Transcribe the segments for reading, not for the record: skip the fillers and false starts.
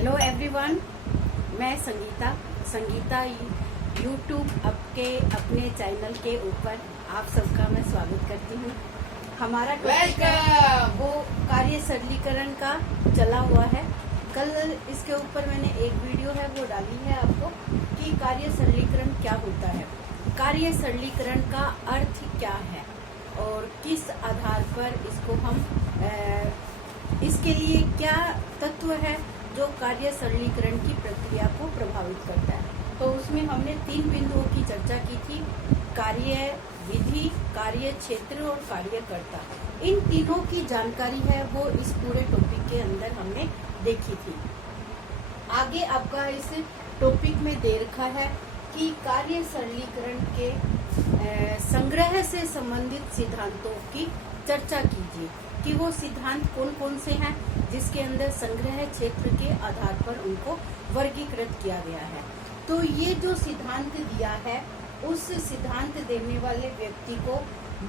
Hello everyone, मैं Sangeeta YouTube अपने channel के ऊपर आप सबका मैं स्वागत करती हूँ। हमारा टॉपिक वो कार्य सरलीकरण का चला हुआ है। कल इसके ऊपर मैंने एक वीडियो है वो डाली है आपको कि कार्य सरलीकरण क्या होता है, कार्य सरलीकरण का अर्थ क्या है और किस आधार पर इसको हम इसके लिए क्या तत्व है जो कार्य सरलीकरण की प्रक्रिया को प्रभावित करता है। तो उसमें हमने 3 बिंदुओं की चर्चा की थी, कार्य विधि, कार्य क्षेत्र और कार्यकर्ता। इन तीनों की जानकारी है वो इस पूरे टॉपिक के अंदर हमने देखी थी। आगे आपका इस टॉपिक में दे रखा है कि कार्य सरलीकरण के संग्रह से संबंधित सिद्धांतों की चर्चा कीजिए कि वो सिद्धांत कौन कौन से हैं जिसके अंदर संग्रह क्षेत्र के आधार पर उनको वर्गीकृत किया गया है। तो ये जो सिद्धांत दिया है उस सिद्धांत देने वाले व्यक्ति को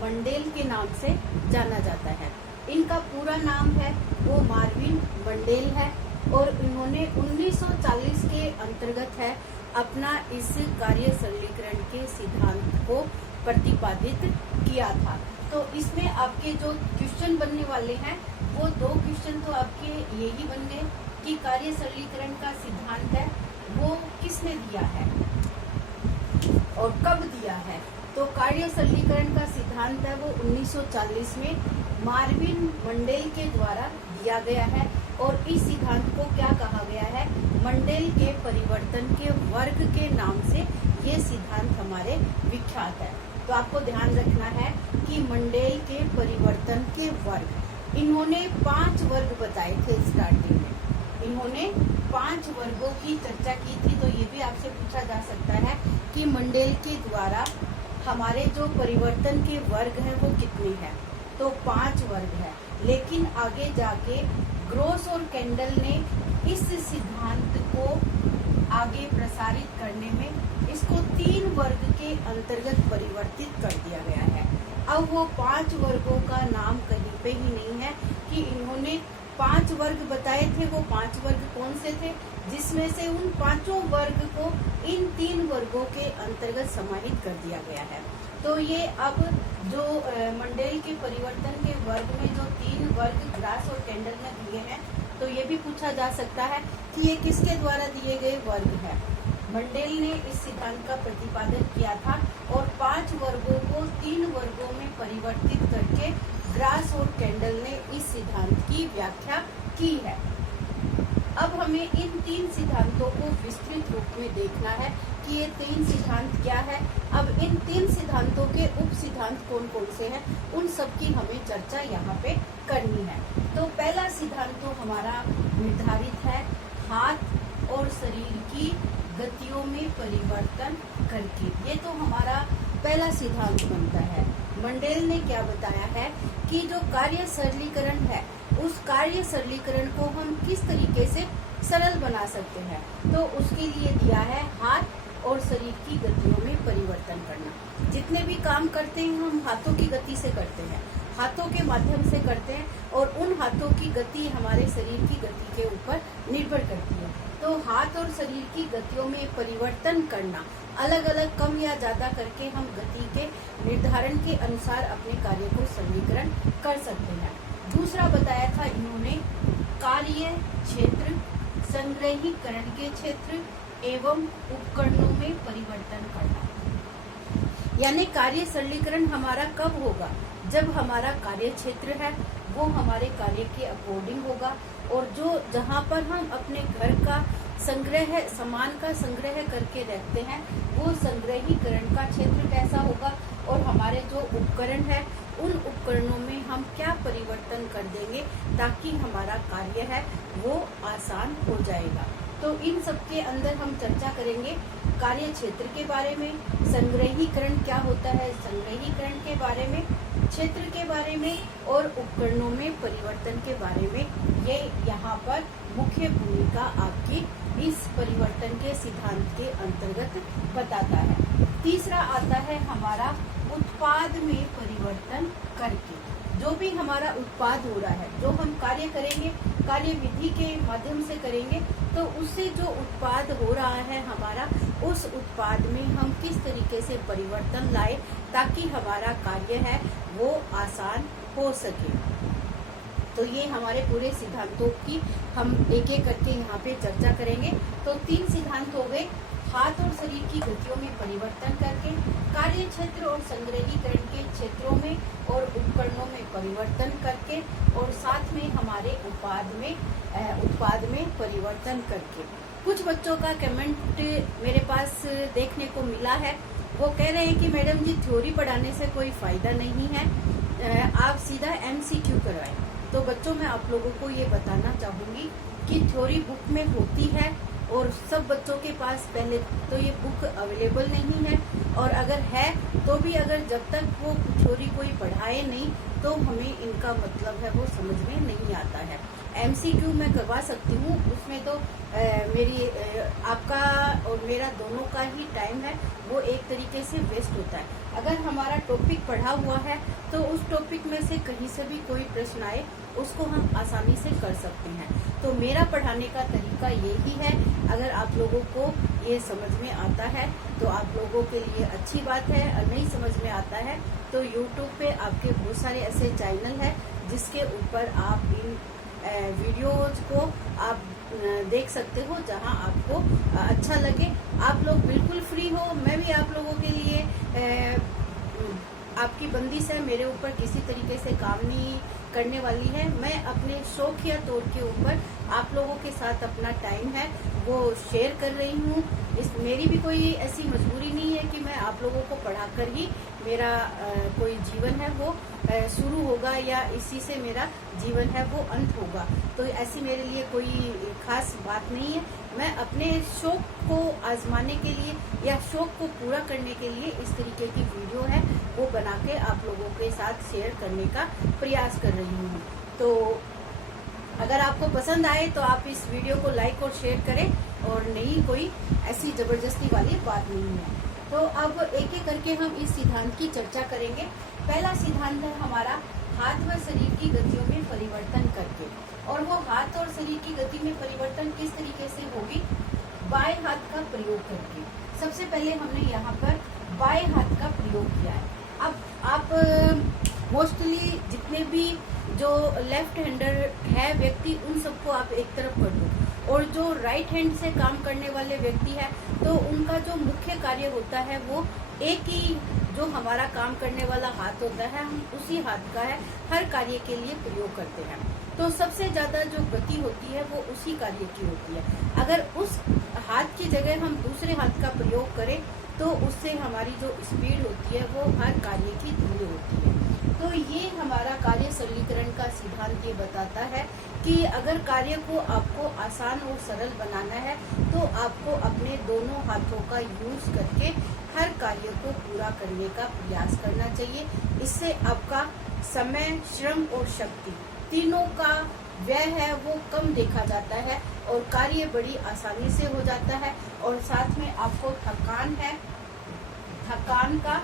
मंडेल के नाम से जाना जाता है। इनका पूरा नाम है वो मार्विन मंडेल है और इन्होंने 1940 के अंतर्गत है अपना इस कार्य सरलीकरण के सिद्धांत को प्रतिपादित किया था। तो इसमें आपके जो क्वेश्चन बनने वाले हैं वो 2 क्वेश्चन तो आपके यही बन गए कि कार्य सरलीकरण का सिद्धांत है वो किसने दिया है और कब दिया है। तो कार्य सरलीकरण का सिद्धांत है वो 1940 में मार्विन मंडेल के द्वारा दिया गया है और इस सिद्धांत को क्या कहा गया है, मंडेल के परिवर्तन के वर्ग के नाम से ये सिद्धांत हमारे विख्यात है। तो आपको ध्यान रखना है कि मंडेल के परिवर्तन के वर्ग, इन्होंने 5 वर्ग बताए थे स्टार्टिंग में, इन्होंने 5 वर्गों की चर्चा की थी। तो ये भी आपसे पूछा जा सकता है कि मंडेल के द्वारा हमारे जो परिवर्तन के वर्ग हैं वो कितने हैं। तो 5 वर्ग है, लेकिन आगे जाके ग्रोस और कैंडल ने इस सिद्धांत को आगे प्रसारित करने में इसको 3 वर्ग के अंतर्गत परिवर्तित कर दिया गया है। अब वो 5 वर्गों का नाम कहीं पे ही नहीं है कि इन्होंने 5 वर्ग बताए थे, वो 5 वर्ग कौन से थे, जिसमें से उन 5 वर्ग को इन 3 वर्गों के अंतर्गत समाहित कर दिया गया है। तो ये अब जो मंडेल के परिवर्तन के वर्ग में जो 3 वर्ग ग्रास और कैंडल में दिए हैं, तो ये भी पूछा जा सकता है कि ये किसके द्वारा दिए गए वर्ग है। मंडेल ने इस सिद्धांत का प्रतिपादन किया था और 5 वर्गों को 3 वर्गों में परिवर्तित करके ग्रास और कैंडल ने इस सिद्धांत की व्याख्या की है। अब हमें इन 3 सिद्धांतों को विस्तृत रूप में देखना है कि ये 3 सिद्धांत क्या है। अब इन 3 सिद्धांतों के उप सिद्धांत कौन कौन से हैं उन सब की हमें चर्चा यहाँ पे करनी है। तो पहला सिद्धांत तो हमारा निर्धारित है, हाथ और शरीर की गतियों में परिवर्तन करके। ये तो हमारा पहला सिद्धांत बनता है। मंडेल ने क्या बताया है कि जो कार्य सरलीकरण है उस कार्य सरलीकरण को हम किस तरीके से सरल बना सकते हैं। तो उसके लिए दिया है हाथ और शरीर की गतियों में परिवर्तन करना। जितने भी काम करते हैं हम हाथों की गति से करते हैं, हाथों के माध्यम से करते हैं और उन हाथों की गति हमारे शरीर की गति के ऊपर निर्भर करती है। तो हाथ और शरीर की गतियों में परिवर्तन करना, अलग अलग कम या ज्यादा करके हम गति के निर्धारण के अनुसार अपने कार्य को सरलीकरण कर सकते हैं। दूसरा बताया था इन्होंने कार्य क्षेत्र, संग्रहीकरण के क्षेत्र एवं उपकरणों में परिवर्तन करना। यानी कार्य सरलीकरण हमारा कब होगा, जब हमारा कार्य क्षेत्र है वो हमारे कार्य के अकॉर्डिंग होगा और जो जहाँ पर हम अपने घर का संग्रह, सामान का संग्रह करके रखते हैं वो संग्रहीकरण का क्षेत्र कैसा होगा और हमारे जो उपकरण है उन उपकरणों में हम क्या परिवर्तन कर देंगे ताकि हमारा कार्य है वो आसान हो जाएगा। तो इन सब के अंदर हम चर्चा करेंगे कार्य क्षेत्र के बारे में, संग्रहीकरण क्या होता है संग्रहीकरण के बारे में, क्षेत्र के बारे में और उपकरणों में परिवर्तन के बारे में। ये यहाँ पर मुख्य भूमिका आपकी इस परिवर्तन के सिद्धांत के अंतर्गत बताता है। तीसरा आता है हमारा उत्पाद में परिवर्तन करके। जो भी हमारा उत्पाद हो रहा है, जो हम कार्य करेंगे, कार्य विधि के माध्यम से करेंगे, तो उससे जो उत्पाद हो रहा है हमारा, उस उत्पाद में हम किस तरीके से परिवर्तन लाए ताकि हमारा कार्य है वो आसान हो सके। तो ये हमारे पूरे सिद्धांतों की हम एक एक करके यहाँ पे चर्चा करेंगे। तो 3 सिद्धांत हो गए, हाथ और शरीर की गतियों में परिवर्तन करके, कार्य क्षेत्र और संग्रहीकरण के क्षेत्रों में और उपकरणों में परिवर्तन करके, और साथ में हमारे उत्पाद में परिवर्तन करके। कुछ बच्चों का कमेंट मेरे पास देखने को मिला है, वो कह रहे हैं कि मैडम जी थ्योरी पढ़ाने से कोई फायदा नहीं है, आप सीधा MCQ करवाएं। तो बच्चों मैं आप लोगों को ये बताना चाहूंगी कि थ्योरी बुक में होती है और सब बच्चों के पास पहले तो ये बुक अवेलेबल नहीं है, और अगर है तो भी अगर जब तक वो थ्योरी कोई पढ़ाए नहीं तो हमें इनका मतलब है वो समझ में नहीं आता है। MCQ मैं करवा सकती हूँ, उसमें तो आपका और मेरा दोनों का ही टाइम है वो एक तरीके से वेस्ट होता है। अगर हमारा टॉपिक पढ़ा हुआ है तो उस टॉपिक में से कहीं से भी कोई प्रश्न आए उसको हम आसानी से कर सकते हैं। तो मेरा पढ़ाने का तरीका यही है। अगर आप लोगों को ये समझ में आता है तो आप लोगों के लिए अच्छी बात है, और नहीं समझ में आता है तो YouTube पे आपके बहुत सारे ऐसे चैनल हैं जिसके ऊपर आप इन वीडियोज को आप देख सकते हो, जहां आपको अच्छा लगे। आप लोग बिल्कुल फ्री हो, मैं भी आप लोगों के लिए आपकी बंदिश है, मेरे ऊपर किसी तरीके से काम नहीं करने वाली है। मैं अपने शौकिया तौर के ऊपर आप लोगों के साथ अपना टाइम है वो शेयर कर रही हूँ। मेरी भी कोई ऐसी मजबूरी नहीं है कि मैं आप लोगों को पढ़ाकर ही मेरा कोई जीवन है वो शुरू होगा या इसी से मेरा जीवन है वो अंत होगा। तो ऐसी मेरे लिए कोई खास बात नहीं है। मैं अपने शौक को आजमाने के लिए या शौक को पूरा करने के लिए इस तरीके की वीडियो है वो बना के आप लोगों के साथ शेयर करने का प्रयास कर रही हूँ। तो अगर आपको पसंद आए तो आप इस वीडियो को लाइक और शेयर करें, और नहीं कोई ऐसी जबरदस्ती वाली बात नहीं है। तो अब एक एक करके हम इस सिद्धांत की चर्चा करेंगे। पहला सिद्धांत है हमारा हाथ व शरीर की गतियों में परिवर्तन करके, और वो हाथ और शरीर की गति में परिवर्तन किस तरीके से होगी, बाएं हाथ का प्रयोग करके। सबसे पहले हमने यहाँ पर बाएं हाथ का प्रयोग किया है। अब आप मोस्टली जितने भी जो लेफ्ट हैंडर है व्यक्ति उन सबको आप एक तरफ कर दो, और जो राइट हैंड से काम करने वाले व्यक्ति है तो उनका जो मुख्य कार्य होता है वो एक ही जो हमारा काम करने वाला हाथ होता है हम उसी हाथ का है हर कार्य के लिए प्रयोग करते हैं। तो सबसे ज्यादा जो गति होती है वो उसी कार्य की होती है। अगर उस हाथ की जगह हम दूसरे हाथ का प्रयोग करें तो उससे हमारी जो स्पीड होती है वो हर कार्य की धीरे होती है। तो ये हमारा कार्य सरलीकरण का सिद्धांत ये बताता है कि अगर कार्य को आपको आसान और सरल बनाना है तो आपको अपने दोनों हाथों का यूज करके हर कार्य को पूरा करने का प्रयास करना चाहिए। इससे आपका समय, श्रम और शक्ति तीनों का व्यय है वो कम देखा जाता है और कार्य बड़ी आसानी से हो जाता है, और साथ में आपको थकान का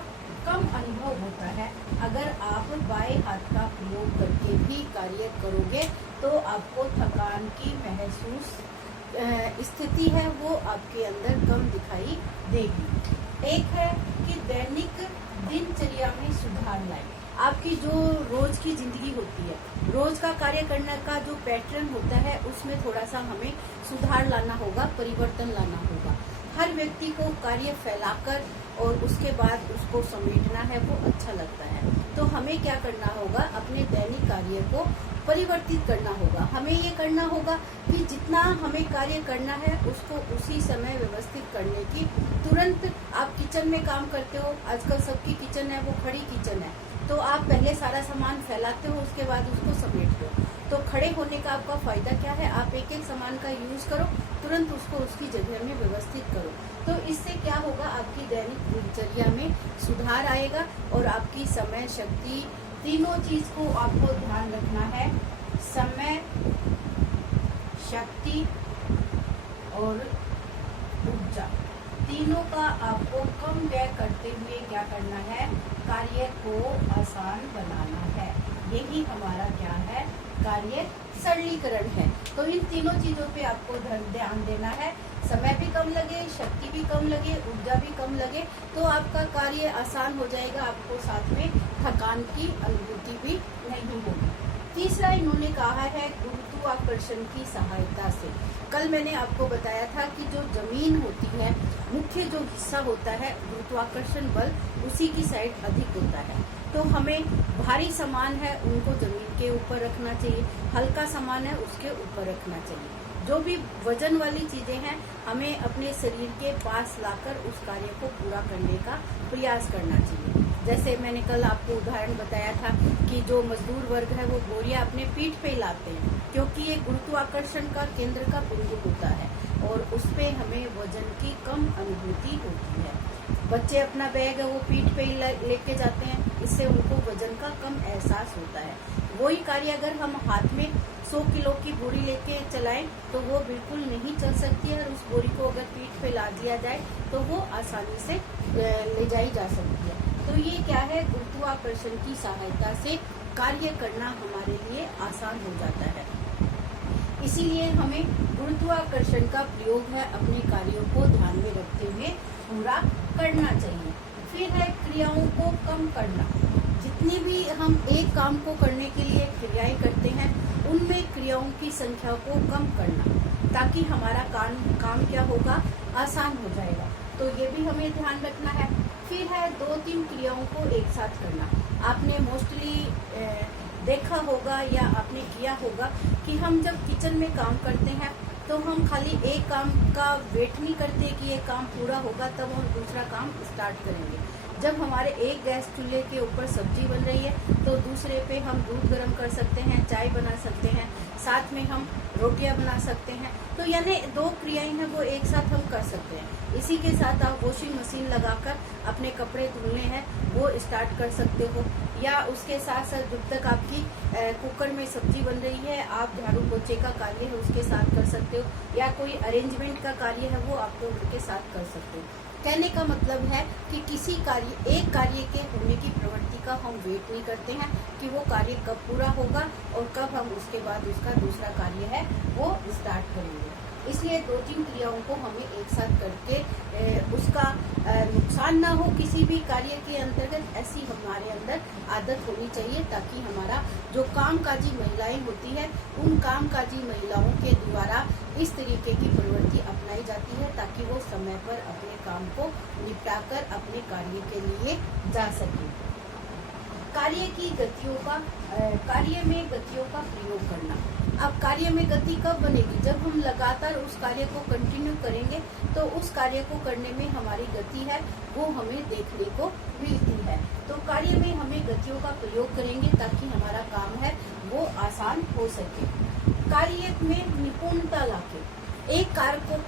कम अनुभव होता है। अगर आप बाएं हाथ का प्रयोग करके भी कार्य करोगे तो आपको थकान की महसूस स्थिति है वो आपके अंदर कम दिखाई देगी। एक है कि दैनिक दिनचर्या में सुधार लाए। आपकी जो रोज की जिंदगी होती है, रोज का कार्य करने का जो पैटर्न होता है उसमें थोड़ा सा हमें सुधार लाना होगा, परिवर्तन लाना होगा। हर व्यक्ति को कार्य फैलाकर और उसके बाद उसको समेटना है वो अच्छा लगता है। तो हमें क्या करना होगा, अपने दैनिक कार्य को परिवर्तित करना होगा। हमें ये करना होगा कि जितना हमें कार्य करना है उसको उसी समय व्यवस्थित करने की, तुरंत आप किचन में काम करते हो, आजकल सबकी किचन है वो खड़ी किचन है, तो आप पहले सारा सामान फैलाते हो उसके बाद उसको समेटते हो। तो खड़े होने का आपका फायदा क्या है, आप एक एक सामान का यूज करो, तुरंत उसको उसकी जगह में व्यवस्थित करो। तो इससे क्या होगा, आपकी दैनिक दिनचर्या में सुधार आएगा और आपकी समय, शक्ति, तीनों चीज को आपको ध्यान रखना है। समय, शक्ति और ऊर्जा तीनों का आपको कम व्यय करते हुए क्या करना है, कार्य को आसान बनाना है। यही हमारा क्या है, कार्य सरलीकरण है। तो इन तीनों चीजों पे आपको ध्यान देना है। समय भी कम लगे, शक्ति भी कम लगे, ऊर्जा भी कम लगे, तो आपका कार्य आसान हो जाएगा। आपको साथ में थकान की अनुभूति भी नहीं होगी। तीसरा इन्होंने कहा है गुरुत्वाकर्षण की सहायता से। कल मैंने आपको बताया था कि जो जमीन होती है, मुख्य जो हिस्सा होता है गुरुत्वाकर्षण बल उसी की साइड अधिक होता है। तो हमें भारी सामान है उनको जमीन के ऊपर रखना चाहिए, हल्का सामान है उसके ऊपर रखना चाहिए। जो भी वजन वाली चीजें हैं हमें अपने शरीर के पास लाकर उस कार्य को पूरा करने का प्रयास करना चाहिए। जैसे मैंने कल आपको उदाहरण बताया था कि जो मजदूर वर्ग है वो बोरियां अपने पीठ पे लाते हैं, क्योंकि ये गुरुत्वाकर्षण का केंद्र का बिंदु होता है और उस पे हमें वजन की कम अनुभूति होती है। बच्चे अपना बैग है वो पीठ पे लेके जाते हैं, इससे उनको वजन का कम एहसास होता है। वही कार्य अगर हम हाथ में 100 किलो की बोरी लेके चलाएं तो वो बिल्कुल नहीं चल सकती है, और उस बोरी को अगर पीठ पे ला दिया जाए तो वो आसानी से ले जाई जा सकती है। तो ये क्या है, गुरुत्वाकर्षण की सहायता से कार्य करना हमारे लिए आसान हो जाता है। इसीलिए हमें गुरुत्वाकर्षण का प्रयोग है अपने कार्यों को ध्यान में रखते हुए पूरा करना चाहिए। फिर है क्रियाओं को कम करना। जितनी भी हम एक काम को करने के लिए क्रियाएं करते हैं उनमें क्रियाओं की संख्या को कम करना, ताकि हमारा काम क्या होगा, आसान हो जाएगा। तो ये भी हमें ध्यान रखना है। फिर है 2-3 क्रियाओं को एक साथ करना। आपने मोस्टली देखा होगा या आपने किया होगा कि हम जब किचन में काम करते हैं तो हम खाली एक काम का वेट नहीं करते कि ये काम पूरा होगा तब हम दूसरा काम स्टार्ट करेंगे। जब हमारे एक गैस चूल्हे के ऊपर सब्जी बन रही है तो दूसरे पे हम दूध गर्म कर सकते हैं, चाय बना सकते हैं, साथ में हम रोटियां बना सकते हैं। तो यानी 2 क्रियाएं हैं वो एक साथ हम कर सकते हैं। इसी के साथ आप वॉशिंग मशीन लगाकर अपने कपड़े धुलने हैं वो स्टार्ट कर सकते हो, या उसके साथ साथ जब तक आपकी कुकर में सब्जी बन रही है आप झाड़ू पोछे का कार्य है उसके साथ कर सकते हो, या कोई अरेंजमेंट का कार्य है वो आप लोग उनके साथ कर सकते हो। कहने का मतलब है कि किसी एक कार्य के होने की प्रवृत्ति का हम वेट नहीं करते हैं कि वो कार्य कब पूरा होगा और कब हम उसके बाद उसका दूसरा कार्य है वो स्टार्ट करेंगे। इसलिए 2-3 क्रियाओं को हमें एक साथ करके उसका नुकसान ना हो किसी भी कार्य के अंतर्गत, ऐसी हमारे अंदर आदत होनी चाहिए, ताकि हमारा जो कामकाजी महिलाएं होती है उन कामकाजी महिलाओं के द्वारा इस तरीके की प्रवृत्ति अपनाई जाती है ताकि वो समय पर अपने काम को निपटाकर अपने कार्य के लिए जा सके। कार्य में गतियों का प्रयोग करना। अब कार्य में गति कब बनेगी, जब हम लगातार उस कार्य को कंटिन्यू करेंगे तो उस कार्य को करने में हमारी गति है वो हमें देखने को मिलती है। तो कार्य में हमें गतियों का प्रयोग करेंगे ताकि हमारा काम है वो आसान हो सके। कार्य में निपुणता लाके एक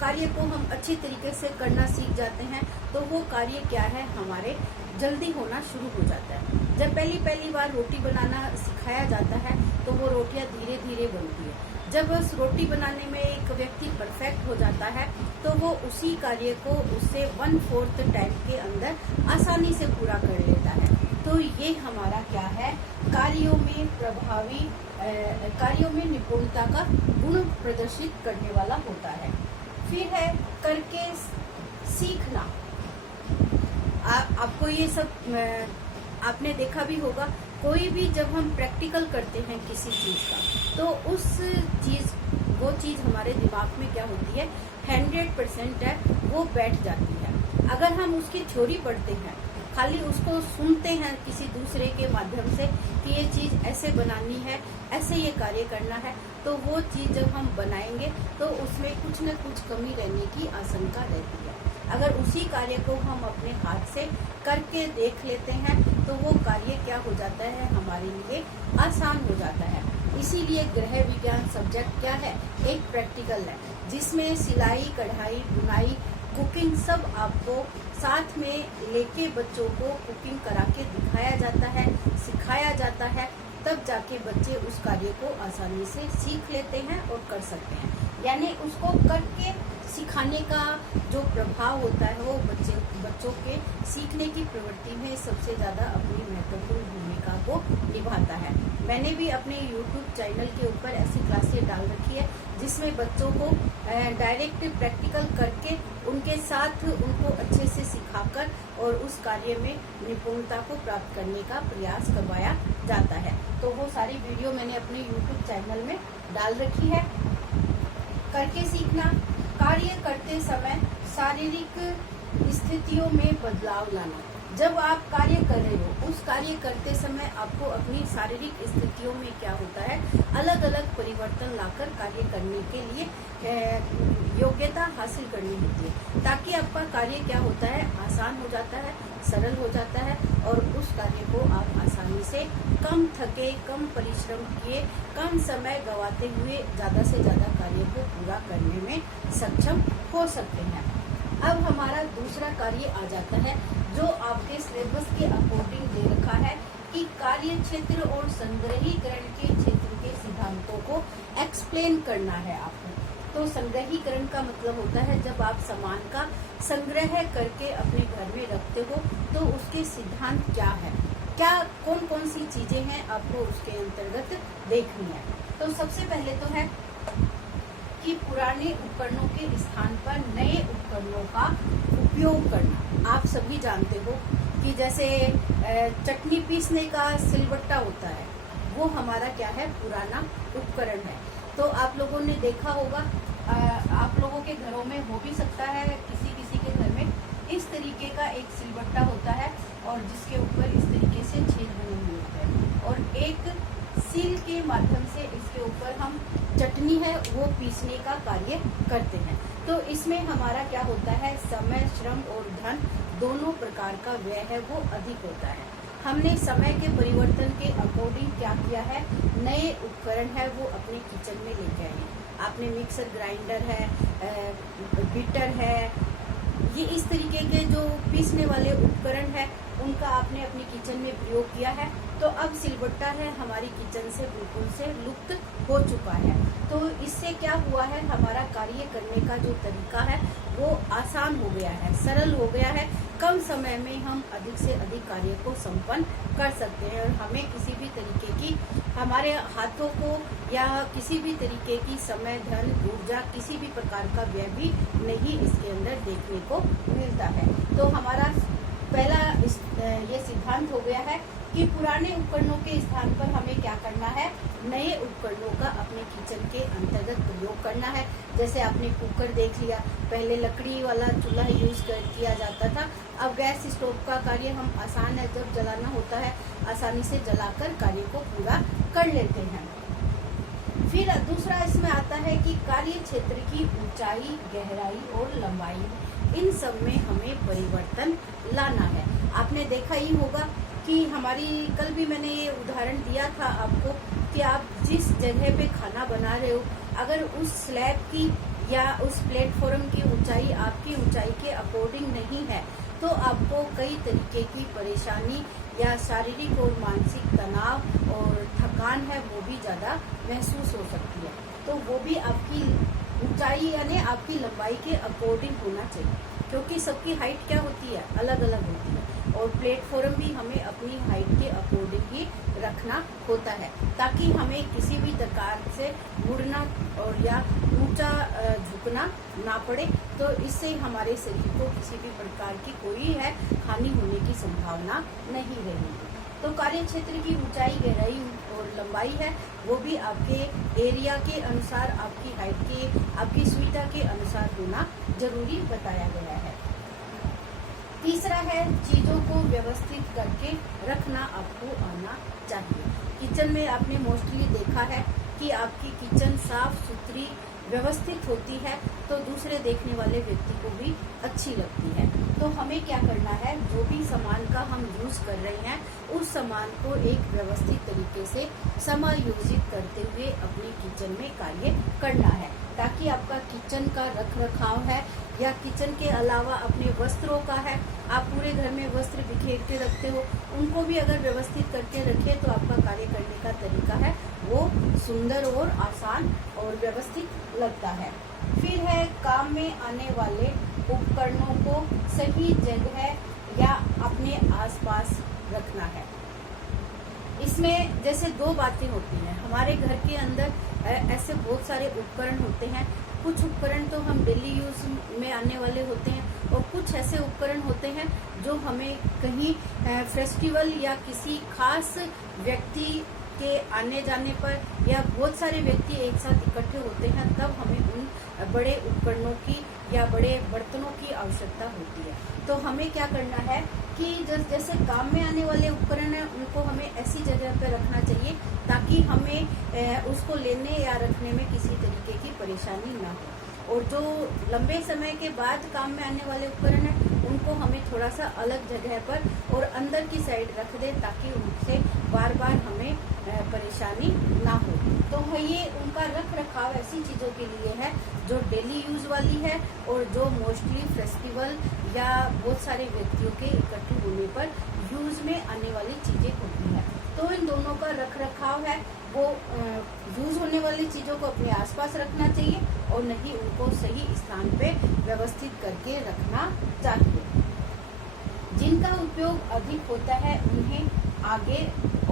कार्य को हम अच्छी तरीके से करना सीख जाते हैं तो वो कार्य क्या है, हमारे जल्दी होना शुरू हो जाता है। जब पहली बार रोटी बनाना सिखाया जाता है तो वो रोटियां धीरे धीरे बनती है। जब उस रोटी बनाने में एक व्यक्ति परफेक्ट हो जाता है तो वो उसी कार्य को उससे 1/4 टाइम के अंदर आसानी से पूरा कर लेता है। तो ये हमारा क्या है, कार्यों में निपुणता का गुण प्रदर्शित करने वाला होता है। फिर है करके सीखना। आपको ये सब आपने देखा भी होगा, कोई भी जब हम प्रैक्टिकल करते हैं किसी चीज का तो वो चीज हमारे दिमाग में क्या होती है, 100% है वो बैठ जाती है। अगर हम उसकी थ्योरी पढ़ते हैं, खाली उसको सुनते हैं किसी दूसरे के माध्यम से कि ये चीज ऐसे बनानी है, ऐसे ये कार्य करना है, तो वो चीज जब हम बनाएंगे तो उसमें कुछ न कुछ कमी रहने की आशंका रहती है। अगर उसी कार्य को हम अपने हाथ से करके देख लेते हैं तो वो कार्य क्या हो जाता है, हमारे लिए आसान हो जाता है। इसीलिए गृह विज्ञान सब्जेक्ट क्या है, एक प्रैक्टिकल है जिसमें सिलाई, कढ़ाई, बुनाई, कुकिंग सब आपको साथ में लेके बच्चों को कुकिंग करा के दिखाया जाता है, सिखाया जाता है, तब जाके बच्चे उस कार्य को आसानी से सीख लेते हैं और कर सकते हैं। यानी उसको करके सिखाने का जो प्रभाव होता है वो बच्चों के सीखने की प्रवृत्ति में सबसे ज़्यादा अपनी महत्वपूर्ण भूमिका को निभाता है। मैंने भी अपने YouTube चैनल के ऊपर ऐसी क्लासें डाल रखी है जिसमें बच्चों को डायरेक्ट प्रैक्टिकल करके उनके साथ उनको अच्छे से सिखाकर और उस कार्य में निपुणता को प्राप्त करने का प्रयास करवाया जाता है। तो वो सारी वीडियो मैंने अपने YouTube चैनल में डाल रखी है। करके सीखना, कार्य करते समय शारीरिक स्थितियों में बदलाव लाना। जब आप कार्य कर रहे हो, उस कार्य करते समय आपको अपनी शारीरिक स्थितियों में क्या होता है, अलग अलग परिवर्तन लाकर कार्य करने के लिए योग्यता हासिल करनी होती है, ताकि आपका कार्य क्या होता है, आसान हो जाता है, सरल हो जाता है और उस कार्य को आप आसानी से कम थके, कम परिश्रम किए, कम समय गंवाते हुए ज़्यादा से ज़्यादा कार्य को पूरा करने में सक्षम हो सकते हैं। अब हमारा दूसरा कार्य आ जाता है जो आपके सिलेबस के अकॉर्डिंग दे रखा है कि कार्य क्षेत्र और संग्रहीकरण के क्षेत्र के सिद्धांतों को एक्सप्लेन करना है आपको। तो संग्रहीकरण का मतलब होता है जब आप सामान का संग्रह करके अपने घर में रखते हो तो उसके सिद्धांत क्या है, क्या कौन कौन सी चीजें हैं आपको उसके अंतर्गत देखनी है। तो सबसे पहले तो है कि पुराने उपकरणों के स्थान पर नए उपकरणों का उपयोग करना। आप सभी जानते हो कि जैसे चटनी पीसने का सिलबट्टा होता है, वो हमारा क्या है, पुराना उपकरण है। तो आप लोगों ने देखा होगा, आप लोगों के घरों में हो भी सकता है, किसी किसी के घर में इस तरीके का एक सिलबट्टा होता है और जिसके ऊपर इस तरीके से छेद बने हुए होते हैं और एक सील के माध्यम से इसके ऊपर हम चटनी है वो पीसने का कार्य करते हैं। तो इसमें हमारा क्या होता है, समय, श्रम और धन दोनों प्रकार का व्यय है वो अधिक होता है। हमने समय के परिवर्तन के अकॉर्डिंग क्या किया है, नए उपकरण है वो अपने किचन में लेके आए हैं। आपने मिक्सर ग्राइंडर है, बीटर है, ये इस तरीके के जो पीसने वाले उपकरण है उनका आपने अपनी किचन में प्रयोग किया है। तो अब सिलबट्टा है हमारी किचन से बिल्कुल से लुप्त हो चुका है। तो इससे क्या हुआ है, हमारा कार्य करने का जो तरीका है वो आसान हो गया है, सरल हो गया है। कम समय में हम अधिक से अधिक कार्य को संपन्न कर सकते हैं और हमें किसी भी तरीके की, हमारे हाथों को या किसी भी तरीके की समय, धन, ऊर्जा, किसी भी प्रकार का व्यय भी नहीं इसके अंदर देखने को मिलता है। तो हमारा पहला ये सिद्धांत हो गया है कि पुराने उपकरणों के स्थान पर हमें क्या करना है, नए उपकरणों का अपने किचन के अंतर्गत प्रयोग करना है। जैसे आपने कुकर देख लिया, पहले लकड़ी वाला चूल्हा यूज किया जाता था, अब गैस स्टोव का कार्य हम आसान है, जब जलाना होता है आसानी से जलाकर कार्य को पूरा कर लेते हैं। फिर दूसरा इसमें आता है कि कार्य क्षेत्र की ऊंचाई, गहराई और लंबाई, इन सब में हमें परिवर्तन लाना है। आपने देखा ही होगा कि हमारी, कल भी मैंने ये उदाहरण दिया था आपको कि आप जिस जगह पे खाना बना रहे हो, अगर उस स्लैब की या उस प्लेटफॉर्म की ऊंचाई आपकी ऊंचाई के अकॉर्डिंग नहीं है तो आपको कई तरीके की परेशानी या शारीरिक और मानसिक तनाव और थकान है वो भी ज़्यादा महसूस हो सकती है। तो वो भी आपकी ऊंचाई यानी आपकी लंबाई के अकॉर्डिंग होना चाहिए, क्योंकि सबकी हाइट क्या होती है, अलग अलग होती है और प्लेटफॉर्म भी हमें अपनी हाइट के अकॉर्डिंग ही रखना होता है, ताकि हमें किसी भी प्रकार से मुड़ना और या ऊंचा झुकना ना पड़े। तो इससे हमारे शरीर को किसी भी प्रकार की कोई है हानि होने की संभावना नहीं रहेगी। तो कार्य क्षेत्र की ऊंचाई, गहराई और लंबाई है वो भी आपके एरिया के अनुसार, आपकी हाइट के, आपकी सुविधा के अनुसार होना जरूरी बताया गया है। तीसरा है चीजों को व्यवस्थित करके रखना आपको आना चाहिए। किचन में आपने मोस्टली देखा है कि आपकी किचन साफ सुथरी व्यवस्थित होती है तो दूसरे देखने वाले व्यक्ति को भी अच्छी लगती है। तो हमें क्या करना है, जो भी सामान का हम यूज कर रहे हैं उस सामान को एक व्यवस्थित तरीके से समायोजित करते हुए अपने किचन में कार्य करना है, ताकि आपका किचन का रख रखाव है या किचन के अलावा अपने वस्त्रों का है, आप पूरे घर में वस्त्र बिखेर के रखते हो, उनको भी अगर व्यवस्थित करके रखें तो आपका कार्य करने का तरीका है वो सुंदर और आसान और व्यवस्थित लगता है। फिर है काम में आने वाले उपकरणों को सही जगह या अपने आसपास रखना है। इसमें जैसे दो बातें होती हैं। हमारे घर के अंदर ऐसे बहुत सारे उपकरण होते हैं। कुछ उपकरण तो हम डेली यूज में आने वाले होते हैं और कुछ ऐसे उपकरण होते हैं जो हमें कहीं फेस्टिवल या किसी खास व्यक्ति के आने जाने पर या बहुत सारे व्यक्ति एक साथ इकट्ठे होते हैं, तब हमें उन बड़े उपकरणों की या बड़े बर्तनों की आवश्यकता होती है। तो हमें क्या करना है कि जैसे काम में आने वाले उपकरण हैं उनको हमें ऐसी जगह पर रखना चाहिए ताकि हमें उसको लेने या रखने में किसी तरीके की परेशानी ना हो। और जो लंबे समय के बाद काम में आने वाले उपकरण हैं उनको हमें थोड़ा सा अलग जगह पर और अंदर की साइड रख दें ताकि उनसे बार बार हमें परेशानी ना हो। तो ये उनका रख रखाव ऐसी चीज़ों के लिए है जो डेली यूज वाली है और जो मोस्टली फेस्टिवल या बहुत सारे व्यक्तियों के इकट्ठे होने पर यूज में आने वाली चीज़ें होती हैं। तो इन दोनों का रख रखाव है वो यूज होने वाली चीज़ों को अपने आसपास रखना चाहिए और नहीं उनको सही स्थान पे व्यवस्थित करके रखना चाहिए। जिनका उपयोग अधिक होता है उन्हें आगे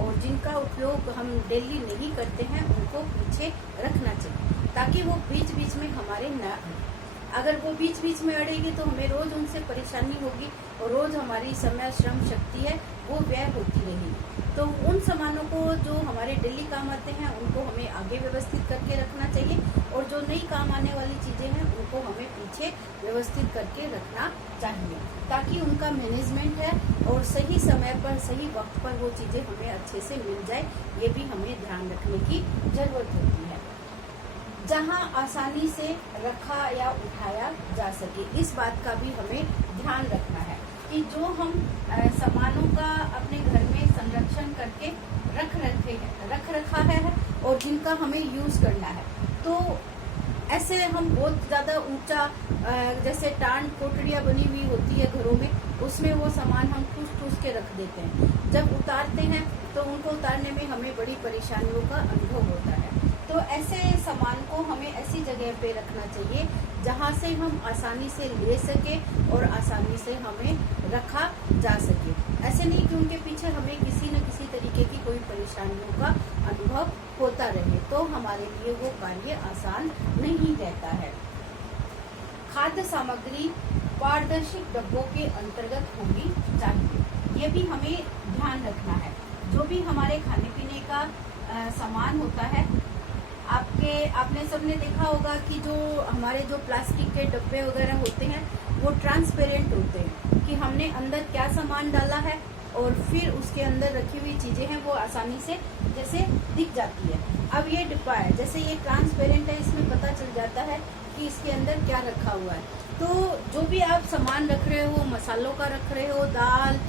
और जिनका उपयोग हम डेली नहीं करते हैं उनको पीछे रखना चाहिए ताकि वो बीच बीच में हमारे न आए। अगर वो बीच बीच में अड़ेगी तो हमें रोज उनसे परेशानी होगी और रोज हमारी समय श्रम शक्ति है वो व्यय होती रहेगी। तो उन सामानों को जो हमारे डेली काम आते हैं उनको हमें आगे व्यवस्थित करके रखना चाहिए और जो नई काम आने वाली चीज़ें हैं उनको हमें पीछे व्यवस्थित करके रखना चाहिए ताकि उनका मैनेजमेंट है और सही समय पर सही वक्त पर वो चीज़ें हमें अच्छे से मिल जाए, ये भी हमें ध्यान रखने की जरूरत होती है। जहां आसानी से रखा या उठाया जा सके, इस बात का भी हमें ध्यान रखना है कि जो हम सामानों का अपने घर में संरक्षण करके रख रखा है और जिनका हमें यूज करना है, तो ऐसे हम बहुत ज्यादा ऊंचा जैसे टांड कोठड़ियाँ बनी हुई होती है घरों में, उसमें वो सामान हम ठूस के रख देते हैं। जब उतारते हैं तो उनको उतारने में हमें बड़ी परेशानियों का अनुभव होता है। तो ऐसे सामान को हमें ऐसी जगह पे रखना चाहिए जहाँ से हम आसानी से ले सके और आसानी से हमें रखा जा सके। ऐसे नहीं कि उनके पीछे हमें किसी न किसी तरीके की कोई परेशानियों का अनुभव होता रहे, तो हमारे लिए वो कार्य आसान नहीं रहता है। खाद्य सामग्री पारदर्शी डब्बों के अंतर्गत होनी चाहिए, ये भी हमें ध्यान रखना है। जो भी हमारे खाने पीने का सामान होता है, आपने सबने देखा होगा कि जो हमारे जो प्लास्टिक के डब्बे वगैरह होते हैं वो ट्रांसपेरेंट होते हैं कि हमने अंदर क्या सामान डाला है और फिर उसके अंदर रखी हुई चीजें हैं वो आसानी से जैसे दिख जाती है। अब ये डिब्बा है, जैसे ये ट्रांसपेरेंट है, इसमें पता चल जाता है कि इसके अंदर क्या रखा हुआ है। तो जो भी आप सामान रख रहे हो, मसालों का रख रहे हो, दाल